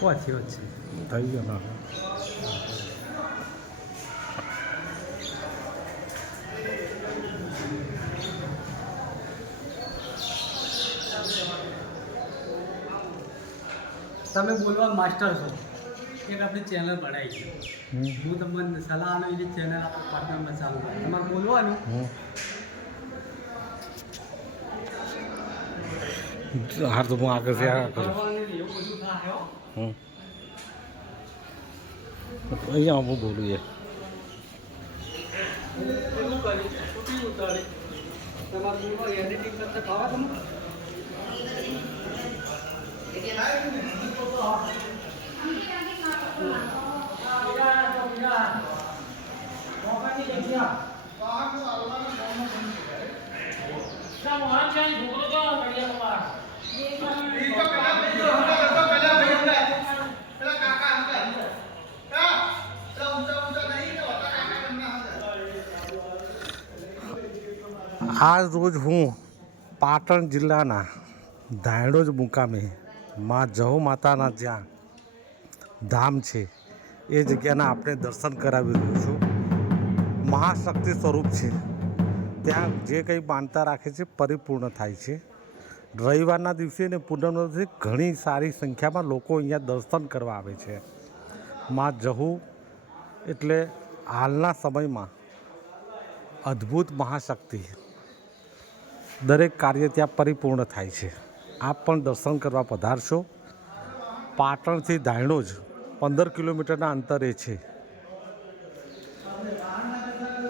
સાચી વાત છે. થઈ ગયો ને તમે બોલવા માસ્ટર છો એક આપણી ચેનલ બનાવી છે. હું તમને સલાહ આપું એ ચેનલ આપણે પાર્ટનરમાં ચાલુ કરે તમારે બોલવાનું. હાર તો હું આગળ કરું એવું બધું થાય હો. અહીંયા હું બોલું યાર એવું કરી શૂટિંગ ઉતારી તમારે બોલવા એડિટિંગ કરતા ખાવા તમે આજ રોજ હું પાટણ જિલ્લાના ધાયડોજ મુકામે માં જહુ માતાના જ્યાં ધામ છે એ જગ્યાના આપણે દર્શન કરાવી રહ્યો છું. મહાશક્તિ સ્વરૂપ છે. ત્યાં જે કંઈ માનતા રાખે છે પરિપૂર્ણ થાય છે. રવિવારના દિવસે ને પૂનમના દિવસે ઘણી સારી સંખ્યામાં લોકો અહીંયા દર્શન કરવા આવે છે. માં જહુ એટલે હાલના સમયમાં અદ્ભુત મહાશક્તિ. દરેક કાર્ય ત્યાં પરિપૂર્ણ થાય છે. આપ પણ દર્શન કરવા પધારશો. પાટણથી ધાયણોજ 15 કિલોમીટરના અંતરે છે.